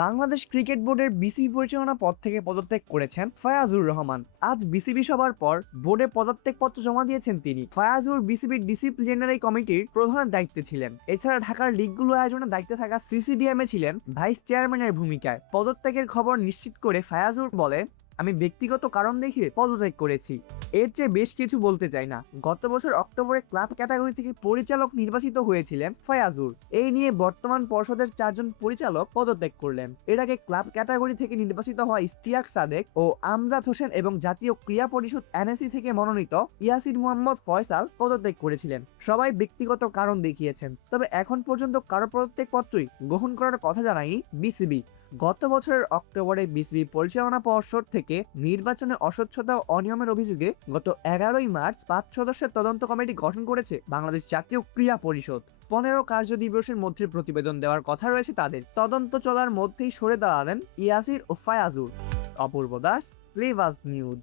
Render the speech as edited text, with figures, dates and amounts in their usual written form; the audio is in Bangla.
বাংলাদেশ ক্রিকেট বোর্ডের বিসিবি পরিচালনা পদ থেকে পদত্যাগ করেছেন ফায়াজুর রহমান। আজ বিসিবি সভার পর বোর্ডে পদত্যাগপত্র জমা দিয়েছেন তিনি। ফায়াজুর বিসিবির ডিসিপ্লিনারি কমিটির প্রধানের দায়িত্বে ছিলেন। এছাড়া ঢাকার লিগগুলো আয়োজনের দায়িত্বে থাকা সিসিডিএমে ছিলেন ভাইস চেয়ারম্যানের ভূমিকায়। পদত্যাগের খবর নিশ্চিত করে ফায়াজুর বলে, আমি ব্যক্তিগত কারণ দেখে পদত্যাগ করেছি। এর চেয়ে বেশ কিছু বলতে চাই না। গত বছর অক্টোবরে ক্লাব ক্যাটাগরি থেকে পরিচালক নির্বাচিত হয়েছিলেন ফায়াজুর। এই নিয়ে বর্তমান পর্ষদের 4 জন পরিচালক পদত্যাগ করলেন। এর আগে ক্লাব ক্যাটাগরি থেকে নির্বাচিত হওয়া ইশতিয়াক সাদেক ও আমজাদ হোসেন এবং জাতীয় ক্রীড়া পরিষদ এনএসি থেকে মনোনীত ইয়াসির মোহাম্মদ ফয়সাল পদত্যাগ করেছিলেন। সবাই ব্যক্তিগত কারণ দেখিয়েছেন, তবে এখন পর্যন্ত কারো পদত্যাগপত্রই গ্রহণ করার কথা জানায়নি বিসিবি। গত বছরের অক্টোবরে বিসিবি পরিচালনা পর্ষদ থেকে নির্বাচনে অস্বচ্ছতা ও অনিয়মের অভিযোগে গত 11ই মার্চ 5 সদস্যের তদন্ত কমিটি গঠন করেছে বাংলাদেশ জাতীয় ক্রীড়া পরিষদ। 15 কার্য দিবসের মধ্যে প্রতিবেদন দেওয়ার কথা রয়েছে তাদের। তদন্ত চলার মধ্যেই সরে দাঁড়ালেন ইয়াসির ও ফায়াজুর। অপূর্ব দাস, ফ্লেভাস নিউজ।